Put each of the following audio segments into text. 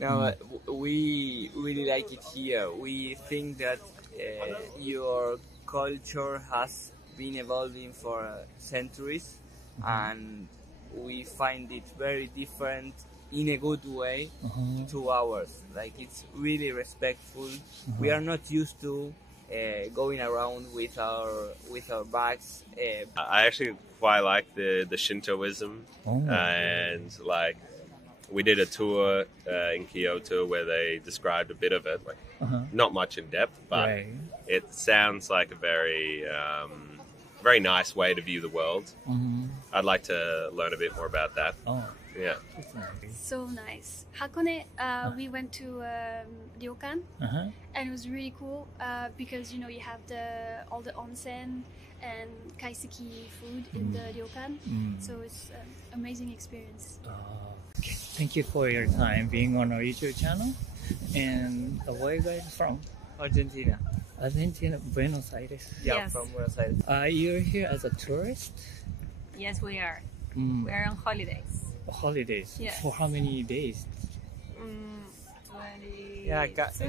No, we really like it here. We think that your culture has been evolving for centuries, and we find it very different in a good way to ours. Like, it's really respectful. We are not used to going around with our bags. I actually quite like the Shintoism, and like we did a tour in Kyoto where they described a bit of it, like not much in depth, but it sounds like a very very nice way to view the world. I'd like to learn a bit more about that. Yeah. So nice. Hakone, we went to ryokan, and it was really cool because you have all the onsen and kaiseki food in the ryokan. So it's an amazing experience. Okay. Thank you for your time being on our YouTube channel. And where are you guys from? Argentina. Argentina, Buenos Aires. Yeah, Yes. from Buenos Aires. You're here as a tourist? Yes, we are. We're on holidays. Holidays? Yes. For how many days? 20. Yeah,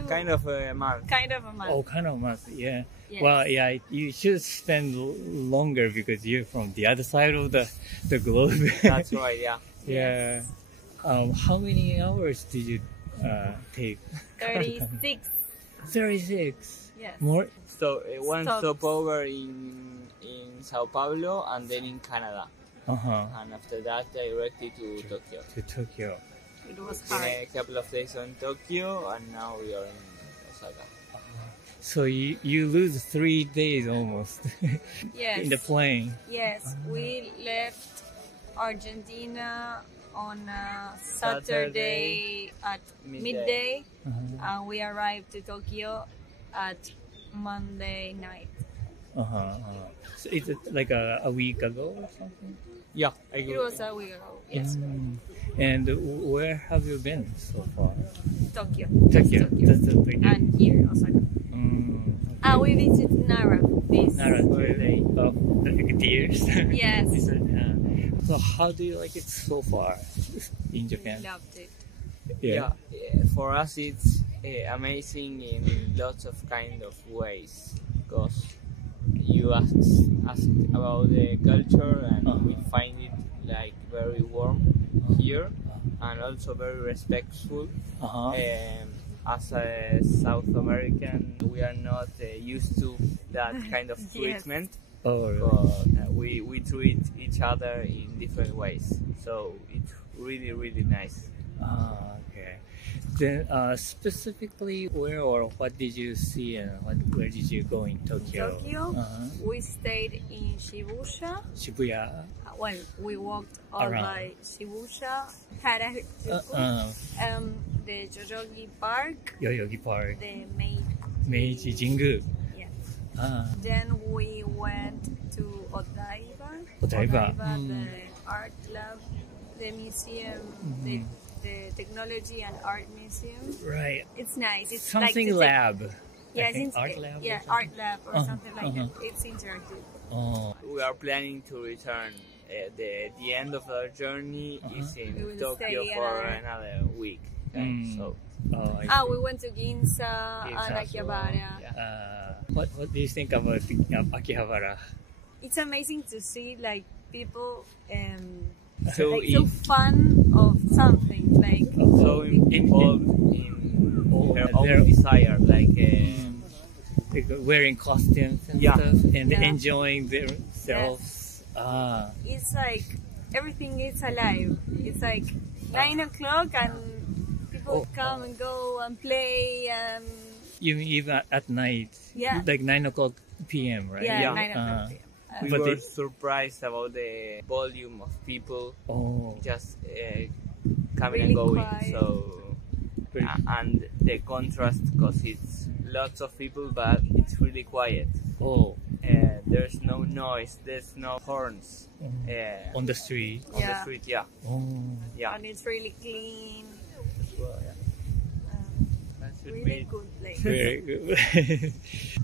kind of a month. Kind of a month. Oh, kind of month, yeah. Yes. Well, yeah, you should spend longer because you're from the other side of the globe. That's right, yeah. Yeah. How many hours did you take? 36. 36. Yes. More? So one Stops. stopover in Sao Paulo and then in Canada. And after that, directly to Tokyo. To Tokyo. It was Then hard. a couple of days in Tokyo, and now we are in Osaka. So you lose 3 days almost Yes. in the plane. Yes, we left Argentina on Saturday at midday, and we arrived to Tokyo at Monday night. So is it like a week ago or something? Yeah, I It go. was a week ago. Yes, And where have you been so far? Tokyo. Tokyo. Tokyo. That's the big. And here, Osaka. We visited Nara. Nara, like deers. Yes. So how do you like it so far in Japan? Loved it. Yeah, for us it's amazing in lots of kind of ways, because you ask about the culture, and we find it like very warm here, and also very respectful. As a South American, we are not used to that kind of treatment. Oh, really? But we treat each other in different ways, so it's really, really nice. Okay. Then specifically, where or what did you see, and where did you go in Tokyo? Tokyo, we stayed in Shibuya. Shibuya. Well, we walked all Around. by Shibuya, Harajuku, the Yoyogi Park, Yoyogi Park. the Meiji Jingu. Yeah. Ah. Then we went to Odaiba. Odaiba. The art lab, the museum, the technology and art museum. Right. It's nice. It's Something like lab. Yeah, I think art lab. Yeah, or art lab or something like that. It's interactive. Oh. We are planning to return. The end of our journey is We in will Tokyo stay for another week. So We went to Ginza and Akihabara. yeah. What do you think about Akihabara? It's amazing to see like people So like so fun of something like so involved in their own desire, like Like wearing costumes and stuff, and enjoying themselves. it's like everything is alive. It's like 9 o'clock and people come and go and play and You mean even at night? Yeah. Like 9 o'clock p.m., right? yeah, 9 o'clock. we But were it- surprised about the volume of people Oh. just coming Really and going. quiet. So Very- and the contrast, because it's lots of people, but it's really quiet. Oh. There's no noise. There's no horns On the street. on the street. Yeah, Oh. yeah. And it's really clean. That should Really be good place. Very good.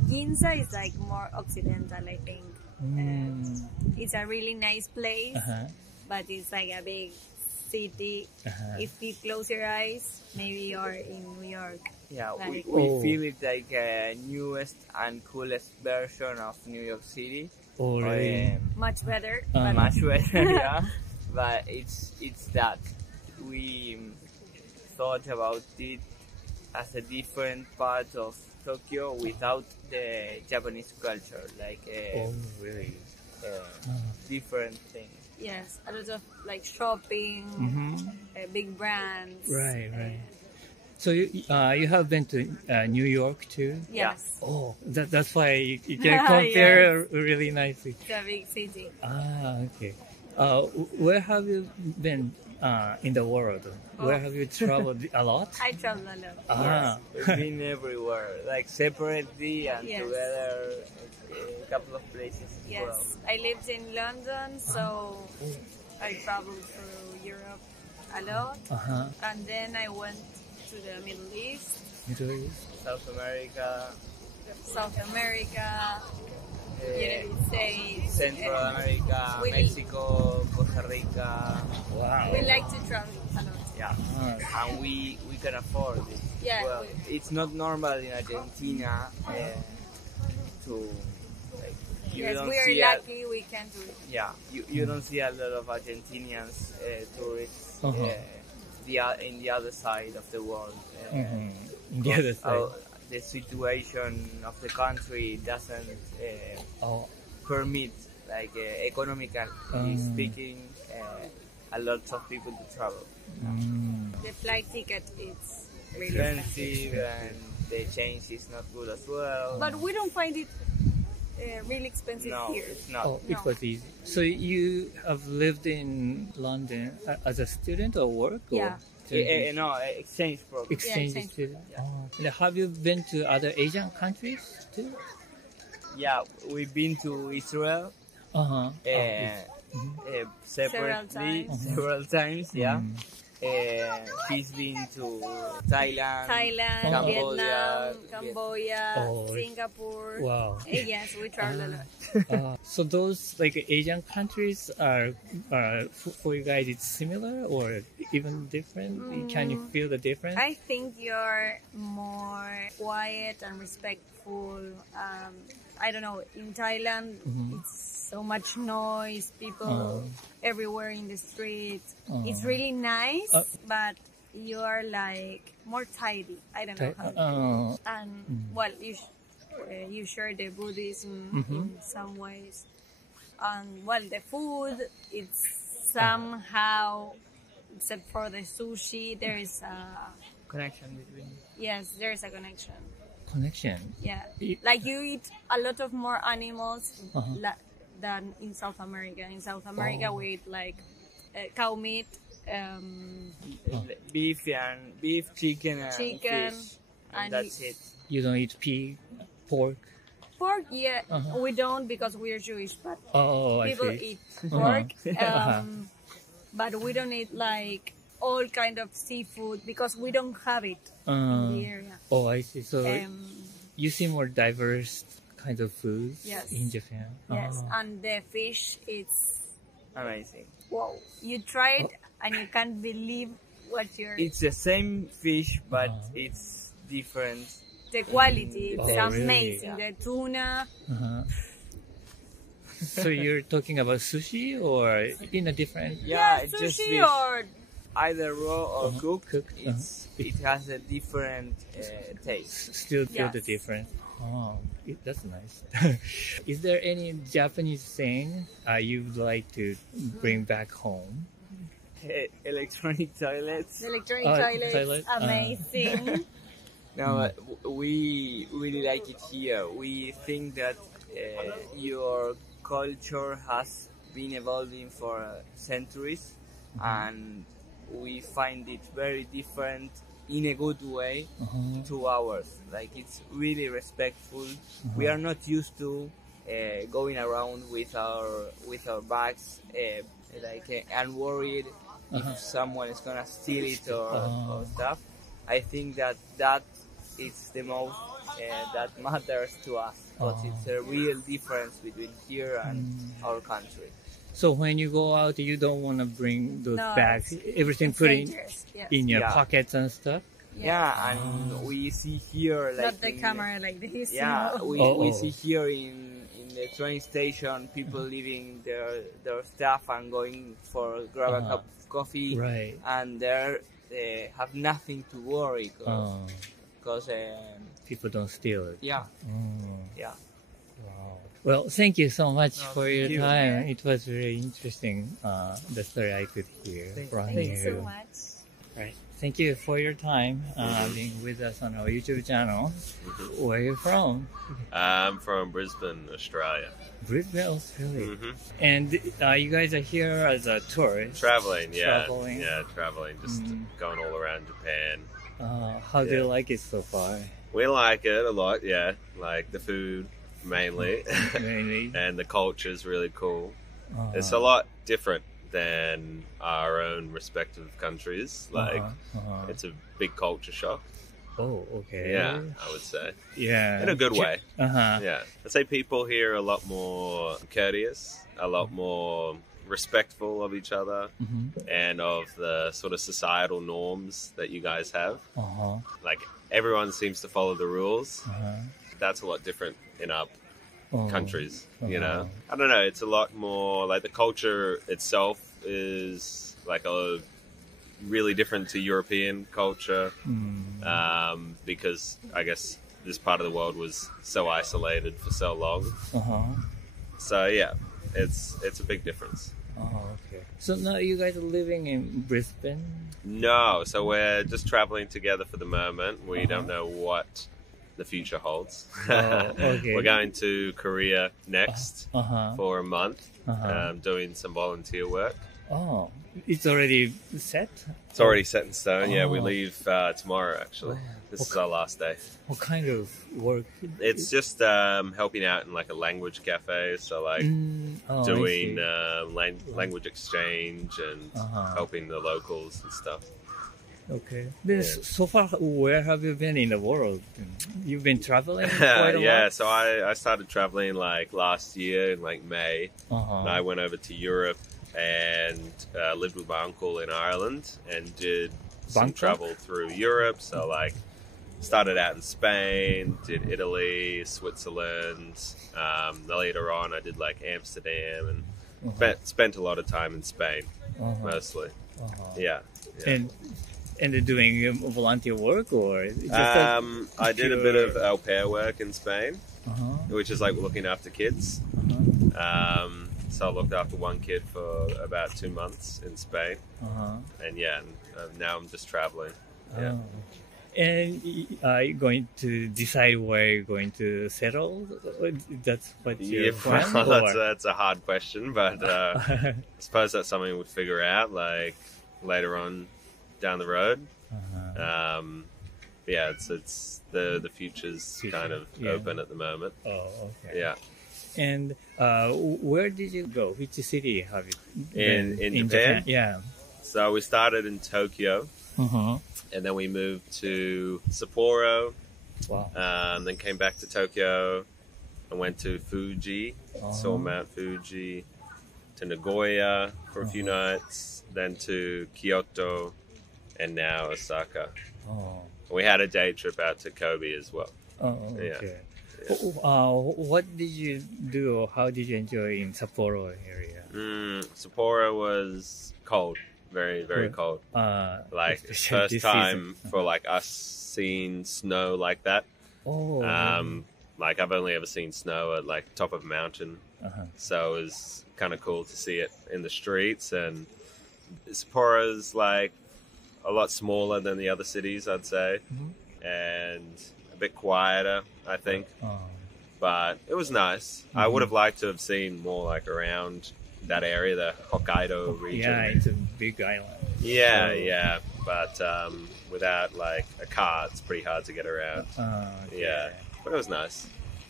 Ginza is like more occidental, I think. It's a really nice place, Uh-huh. but it's like a big city. If you close your eyes, maybe you're in New York. Yeah, Like- we feel it like a newest and coolest version of New York City. Oh, really? Much better. Uh-huh. but Much better, yeah. But it's that we thought about it as a different part of Tokyo without the Japanese culture, like Oh, really? different thing. yes, a lot of like shopping, big brands. Right, right. So you have been to New York too? Yes, Oh, that's why you can compare really nicely. it's a big city. Ah, okay. Where have you been in the world? Where have you traveled a lot? I travel a lot. Ah, We've been everywhere, like separately and Yes. together, a couple of places as Yes, well. I lived in London, so I traveled through Europe a lot, and then I went to the Middle East, Middle East. South America, South America, United States. Central America, we- Mexico, Costa Rica. Wow. We like to travel a lot. Yeah, and we can afford it. Yeah, Well, it's not normal in Argentina to like you Yes, don't we are see lucky we can do it. you don't see a lot of Argentinians tourists in the other side of the world. In the other side. The situation of the country doesn't Oh, permit, like economically speaking, a lot of people to travel. The flight ticket is really expensive. Expensive and the change is not good as well. But we don't find it really expensive no, here. it's not. oh, it was easy. So you have lived in London as a student or work? Or Yeah. No, exchange program. Exchange exchange student. Yeah. Oh. And have you been to other Asian countries too? Yeah, we've been to Israel Uh-huh. separately times. several times. Yeah. He's been to Thailand, Thailand, Cambodia, Vietnam, Cambodia, Oh. Singapore. Wow. Yes, we travel a lot. So those like Asian countries are for you guys it's similar or even different? Can you feel the difference? I think you're more quiet and respectful. I don't know. In Thailand, it's so much noise, people everywhere in the street. It's really nice, but you are like more tidy. I don't know how. And well, you share the Buddhism in some ways. And well, the food, it's somehow, except for the sushi, there is a connection between. yes, there is a connection. Connection. Yeah, Y- like you eat a lot of more animals than in South America. In South America, we eat like cow meat, Beef, chicken, and Chicken, fish, and and that's it. You don't eat pig, pork. pork. Yeah, we don't because we are Jewish, but Oh, I people see. eat pork. But we don't eat like all kind of seafood because we don't have it in the area. Oh, I see. So Um, you see more diverse kinds of foods Yes. in Japan. yes, Oh. and the fish, it's Amazing. wow. You try it and you can't believe what you're. It's the same fish, but it's different. The quality, it's Oh, really? amazing. The tuna, So you're talking about sushi or in a different? Yeah, it's just sushi fish. or Either raw or cooked. Cooked, It has a different taste. Still feel the Yes. difference. Oh, that's nice. Is there any Japanese thing you'd like to bring back home? Electronic toilets. the electronic toilet, toilets, amazing. No, but we really like it here. We think that your culture has been evolving for centuries, and we find it very different in a good way to ours. Like it's really respectful. We are not used to going around with our bags unworried if someone is gonna steal it or stuff. I think that is the most that matters to us, but it's a real difference between here and our country. So when you go out, you don't want to bring those No, bags, everything It's put in dangerous. Yeah. your Yeah. pockets and stuff. Yeah, and we see here like Not the camera like this. Yeah, you know? we Oh. see here in the train station people leaving their stuff and going for grab a cup of coffee, Right. and they have nothing to worry because People don't steal it. yeah. Wow. Well, thank you so much for your thank you. time. It was very interesting, the story I could hear from Thank you you. so much. Right. Thank you for your time being with us on our YouTube channel. Where are you from? I'm from Brisbane, Australia. Brisbane, Australia. And you guys are here as a tourist. Traveling. Traveling. Traveling. Just going all around Japan. How do you like it so far? We like it a lot, yeah. Like the food, mainly. Mainly. And the culture is really cool. It's a lot different than our own respective countries. Like, it's a big culture shock. Oh, okay. Yeah, I would say. Yeah. In a good way. Uh-huh. Yeah. I'd say people here are a lot more courteous, a lot more respectful of each other, and of the sort of societal norms that you guys have. Like, everyone seems to follow the rules. That's a lot different in our countries, you know? I don't know, it's a lot more, like, the culture itself is, like, a really different to European culture, because, I guess, this part of the world was so isolated for so long. So, yeah, it's a big difference. Okay. So now you guys are living in Brisbane? No, so we're just traveling together for the moment. We don't know what the future holds. Okay. We're going to Korea next for a month, doing some volunteer work. Oh, it's already set? It's already set in stone. Yeah, we leave tomorrow, actually. This is our last day. What kind of work? It's just helping out in like a language cafe, so like doing language exchange and helping the locals and stuff. Okay. Then so far, where have you been in the world? You've been traveling quite a Yeah, lot? so I started traveling like last year in like May. And I went over to Europe and lived with my uncle in Ireland and did some travel through Europe. So like started out in Spain, did Italy, Switzerland. Later on I did like Amsterdam and spent a lot of time in Spain mostly. Yeah. And they're doing volunteer work or just I did a bit of au pair work in Spain, which is like looking after kids. So I looked after one kid for about 2 months in Spain, and now I'm just traveling. Yeah. And are you going to decide where you're going to settle? That's what you're planning? That's a hard question, but I suppose that's something we'll figure out like later on down the road. Yeah, it's the future's kind of open at the moment. Oh, okay. Yeah. And where did you go? Which city have you been? In Japan? Yeah. So we started in Tokyo, and then we moved to Sapporo. Wow. Then came back to Tokyo and went to Fuji, saw Mount Fuji, to Nagoya for a few nights, then to Kyoto, and now Osaka. We had a day trip out to Kobe as well. Okay. What did you do or how did you enjoy in Sapporo area? Sapporo was cold, very, very cold. Like first time for like us seeing snow like that. Like I've only ever seen snow at like top of a mountain. So it was kind of cool to see it in the streets. And Sapporo's like a lot smaller than the other cities, I'd say, and a bit quieter, I think. But it was nice. I would have liked to have seen more like around that area, the Hokkaido region. Yeah, it's a big island. Yeah. But without like a car, it's pretty hard to get around. Yeah, but it was nice.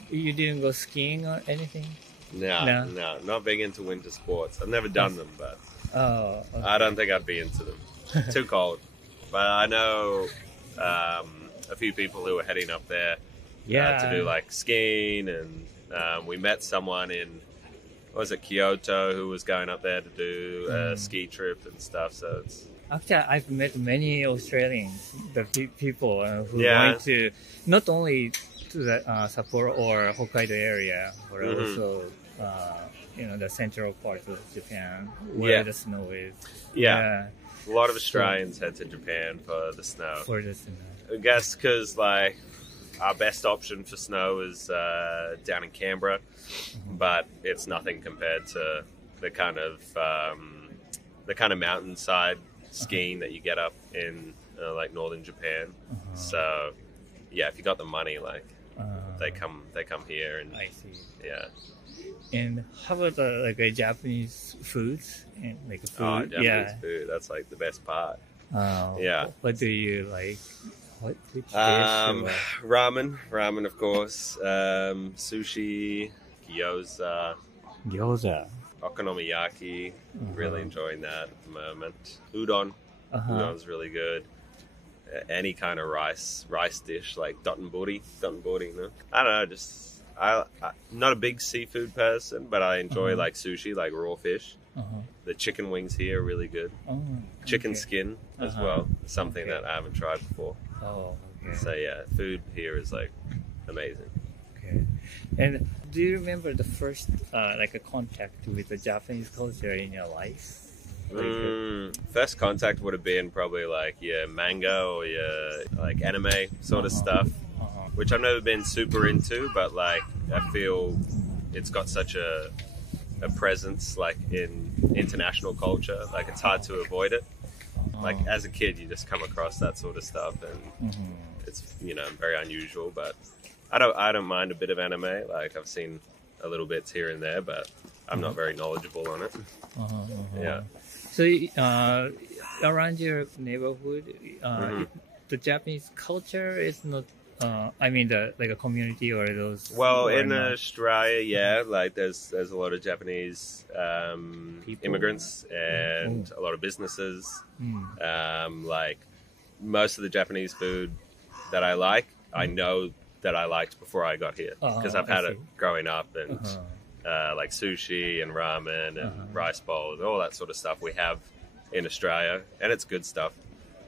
You didn't go skiing or anything? No, not big into winter sports. I've never done them, but I don't think I'd be into them. Too cold. But I know a few people who are heading up there to do like skiing, and we met someone in was it Kyoto, who was going up there to do a ski trip and stuff. So it's Actually, I've met many Australians, the people who Yeah. went to not only to the Sapporo or Hokkaido area, but also the central part of Japan where Yeah. the snow is. Yeah. a lot of Australians head to Japan for the snow. For the snow. I guess because like our best option for snow is down in Canberra, but it's nothing compared to the kind of mountainside skiing that you get up in like northern Japan. So yeah, if you got the money, like they come here and I see. yeah. And how about like Japanese foods and like food? Oh, Japanese food, that's like the best part. Yeah. What do you like? Which dish? Ramen of course. Sushi, gyoza, okonomiyaki. Really enjoying that at the moment. Udon. Udon's really good. Any kind of rice dish like dotonbori, no? I don't know, just I'm not a big seafood person, but I enjoy like sushi, like raw fish. The chicken wings here are really good. Chicken skin as well, something that I haven't tried before. Oh, okay. So yeah, food here is like amazing. Okay. And do you remember the first like a contact with the Japanese culture in your life? First contact would have been probably like your manga or your like anime sort of stuff, which I've never been super into, but like I feel it's got such a presence like in international culture, like it's hard to avoid it. Like as a kid, you just come across that sort of stuff, and it's very unusual. But I don't mind a bit of anime. Like I've seen a little bits here and there, but I'm not very knowledgeable on it. Yeah. So around your neighborhood, the Japanese culture is not. I mean, like a community or those. Well, in Australia, yeah, like there's a lot of Japanese immigrants and a lot of businesses. Like most of the Japanese food that I like, I know that I liked before I got here because I've had it growing up, and like sushi and ramen and rice bowls, all that sort of stuff we have in Australia, and it's good stuff.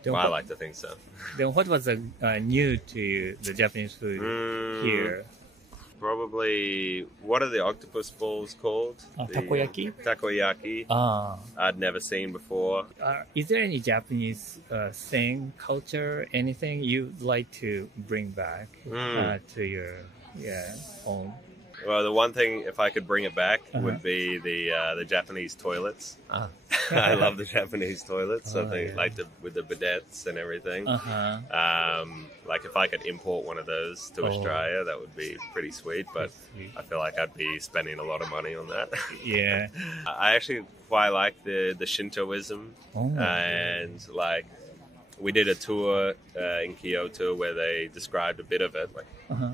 Well, I like to think so. Then what was new to you, the Japanese food here? Probably, what are the octopus balls called? Takoyaki? Takoyaki. I'd never seen before. Is there any Japanese thing, culture, anything you'd like to bring back to your home? Well, the one thing, if I could bring it back, would be the Japanese toilets. I love the Japanese toilets. Like with the bidets and everything. Like if I could import one of those to Australia, that would be pretty sweet. But I feel like I'd be spending a lot of money on that. Yeah. I actually quite like the Shintoism, and like we did a tour in Kyoto where they described a bit of it, like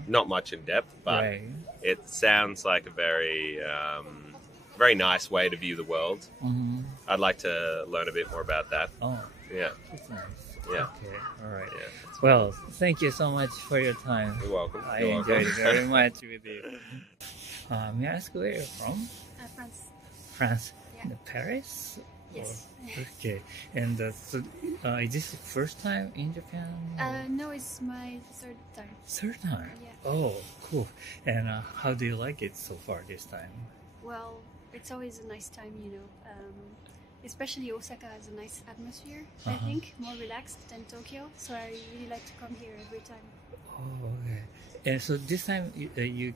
not much in depth, but it sounds like a very nice way to view the world. I'd like to learn a bit more about that. Yeah. That's nice. Yeah. Okay. All right. Yeah. Well, thank you so much for your time. You're welcome. I enjoyed it very much with you. May I ask where you're from? France. France. Yeah. Paris? Yes. Okay. And so, is this the first time in Japan? No, it's my third time. Third time? Yeah. Oh, cool. And how do you like it so far this time? Well, it's always a nice time, especially Osaka has a nice atmosphere, I think, more relaxed than Tokyo. So I really like to come here every time. Oh, okay. And so this time you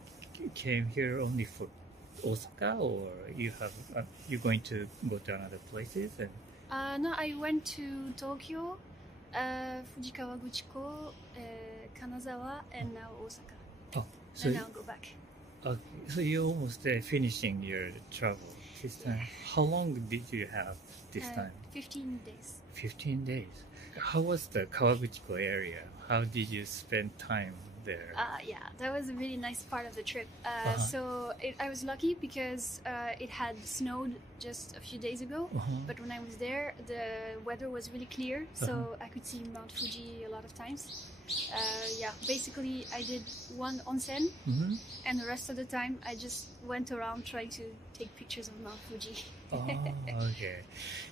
came here only for Osaka, or you're going to go to another places? And... no, I went to Tokyo, Fujikawa Guchiko, Kanazawa, and now Osaka. Oh, so and I'll go back. Okay, so you're almost finishing your travel this time. How long did you have this time? 15 days. 15 days. How was the Kawaguchiko area? How did you spend time there? Yeah, that was a really nice part of the trip. So I was lucky because it had snowed just a few days ago, but when I was there, the weather was really clear, so I could see Mount Fuji a lot of times. Yeah, basically I did one onsen, and the rest of the time I just went around trying to take pictures of Mount Fuji. Oh, okay.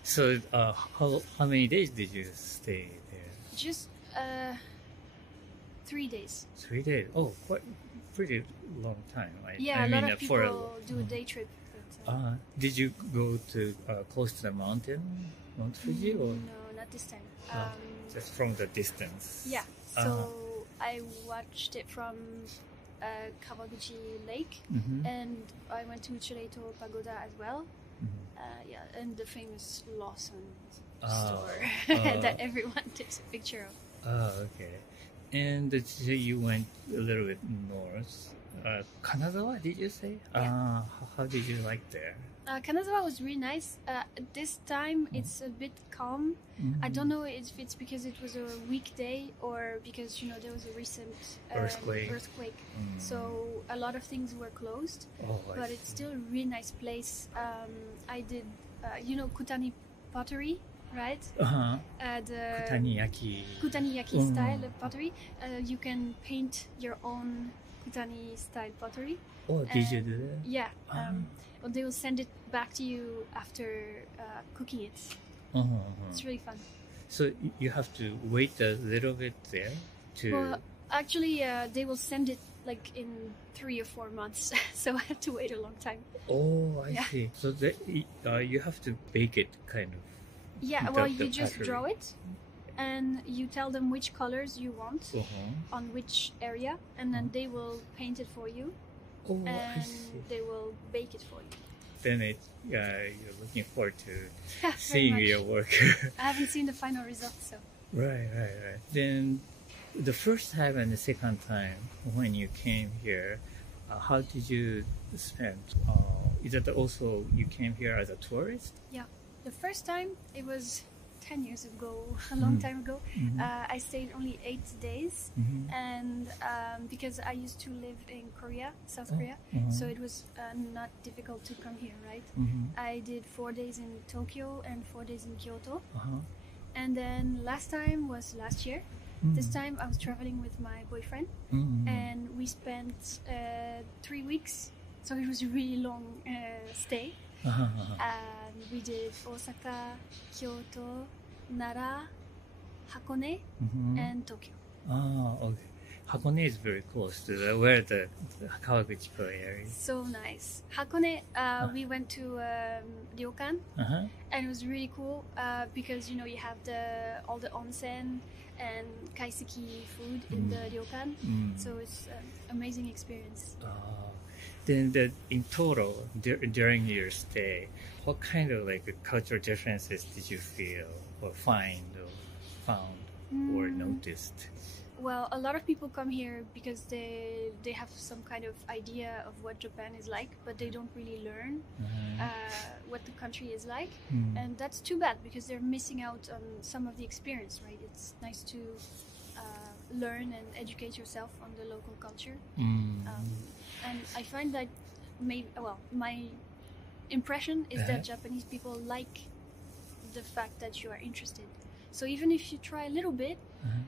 So how many days did you stay there? Just 3 days. 3 days. Oh, quite pretty long time. Yeah, a lot of people do a day trip. But, did you go to close to the mountain, Mount Fuji, or no, not this time. just from the distance? Yeah. So I watched it from Kawaguchi Lake, and I went to Uchireito Pagoda as well. Yeah, and the famous Lawson store that everyone takes a picture of. Okay. And so you went a little bit north. Kanazawa, did you say? Yeah. How did you like there? Kanazawa was really nice. This time it's a bit calm. I don't know if it's because it was a weekday or because there was a recent earthquake. So a lot of things were closed. But it's still a really nice place. I did, Kutani pottery, right? The Kutaniyaki style of pottery. You can paint your own Kutani style pottery. Oh, did you do that? Yeah. They will send it back to you after cooking it. It's really fun. So you have to wait a little bit there to... Well, actually, they will send it like in 3 or 4 months, so I have to wait a long time. Oh, I see. So you have to bake it kind of. Yeah, well, you just draw it, and you tell them which colors you want on which area, and then they will paint it for you. Oh, and I see. they will bake it for you. Then you're looking forward to seeing your work. I haven't seen the final result, so. Right. Then the first time and the second time when you came here, how did you spend? Is that also you came here as a tourist? Yeah. The first time, it was 10 years ago, a long time ago. I stayed only 8 days, and because I used to live in Korea, South Korea, so it was not difficult to come here, right? I did 4 days in Tokyo and 4 days in Kyoto, and then last time was last year. This time I was traveling with my boyfriend, and we spent 3 weeks, so it was a really long stay. We did Osaka, Kyoto, Nara, Hakone, and Tokyo. Okay. Hakone is very close to where the Kawaguchiko area is. So nice. Hakone, we went to ryokan, and it was really cool because you have all the onsen and kaiseki food in the ryokan. So it's an amazing experience. Then in total, during your stay, what kind of cultural differences did you feel or found or noticed? Well, a lot of people come here because they have some kind of idea of what Japan is like, but they don't really learn what the country is like. And that's too bad because they're missing out on some of the experience, right? It's nice to learn and educate yourself on the local culture. And I find that my impression is that Japanese people like the fact that you are interested. So even if you try a little bit,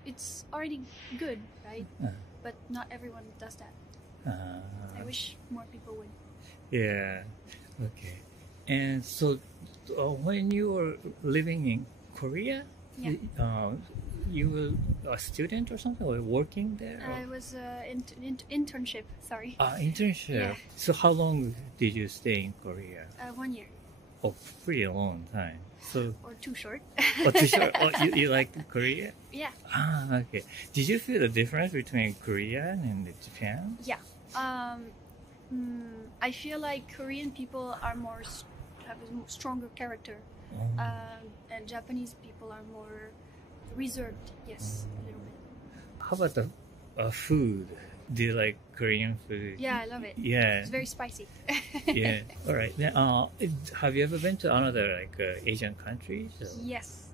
it's already good, right? But not everyone does that. I wish more people would. Yeah. Okay. And so when you were living in Korea, you were a student or something, or working there? I was internship. Sorry. Internship. Yeah. So how long did you stay in Korea? 1 year. Oh, pretty long time. So. Or too short. Too short. You like Korea? Yeah. Okay. Did you feel the difference between Korea and Japan? Yeah. I feel like Korean people are have a stronger character, and Japanese people are more reserved. Yes, a little bit. How about the food? Do you like Korean food? Yeah, I love it. Yeah. It's very spicy. Yeah. All right. Now, have you ever been to another Asian countries? Yes.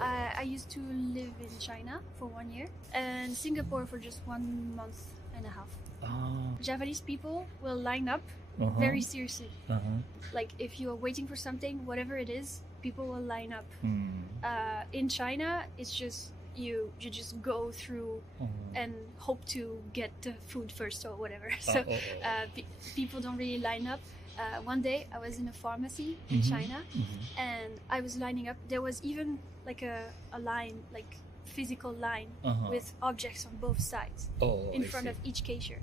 I used to live in China for 1 year and Singapore for just 1 month and a half. Japanese people will line up very seriously. Like if you are waiting for something, whatever it is, people will line up. In China, it's just you just go through and hope to get the food first or whatever. So people don't really line up. One day I was in a pharmacy in China and I was lining up. There was even like a line, like physical line with objects on both sides in front of each cashier.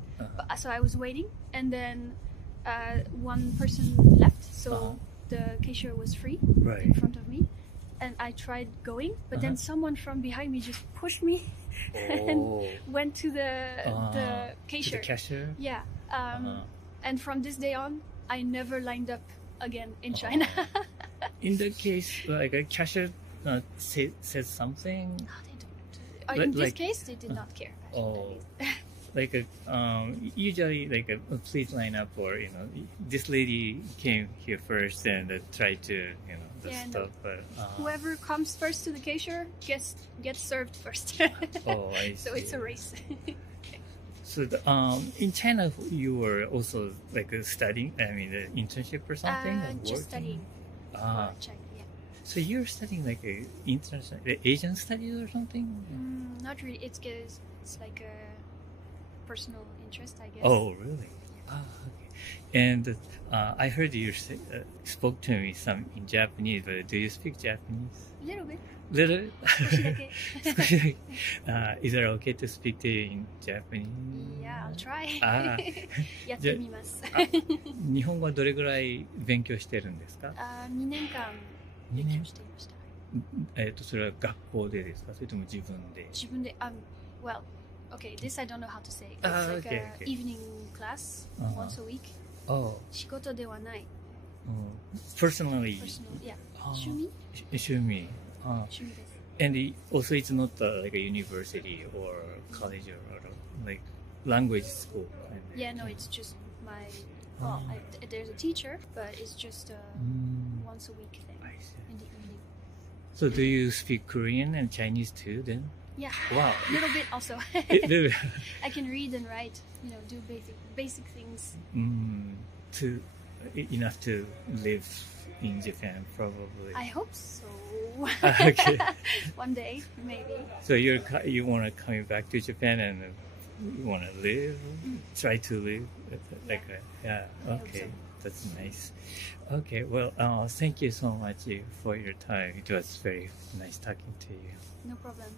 So I was waiting and then one person left, so the cashier was free in front of me. And I tried going, but then someone from behind me just pushed me and went to the cashier. To the cashier? Yeah. And from this day on, I never lined up again in China. In that case, like a cashier said something? No, they don't. In this case, they did not care. Like usually, like please line up, or this lady came here first and tried to the stuff. But whoever comes first to the cashier gets served first. I see. So it's a race. So in China, you were also like studying. I mean, the internship or something. Just studying. China, yeah. So you're studying like a international Asian studies or something? Not really. It's like a personal interest, I guess. Oh, really? Yeah. Okay. And I heard you spoke to me some in Japanese, but do you speak Japanese? A little bit. Little? 少しだけ。Is it okay to speak to you in Japanese? Yeah, I'll try. やっじゃてみます。日本語はどれぐらい勉強してるんですか2年間勉強していました。それは学校でですかそれとも自分で自分で、well, okay, this I don't know how to say. It's like okay, a okay. evening class once a week. 仕事ではない。Personally? Personal, yeah. 趣味趣味。趣味です。And also it's not like a university or college or like language school. Yeah, no, it's just my. Well, there's a teacher, but it's just a once a week thing in the evening. So do you speak Korean and Chinese too then? Yeah. Wow. A little bit also. I can read and write. Do basic things. Enough to live in Japan, probably. I hope so. Okay. One day, maybe. So you want to coming back to Japan and you want to live, try to live like yeah. Okay, that's nice. Okay, well, thank you so much for your time. It was very nice talking to you. No problem.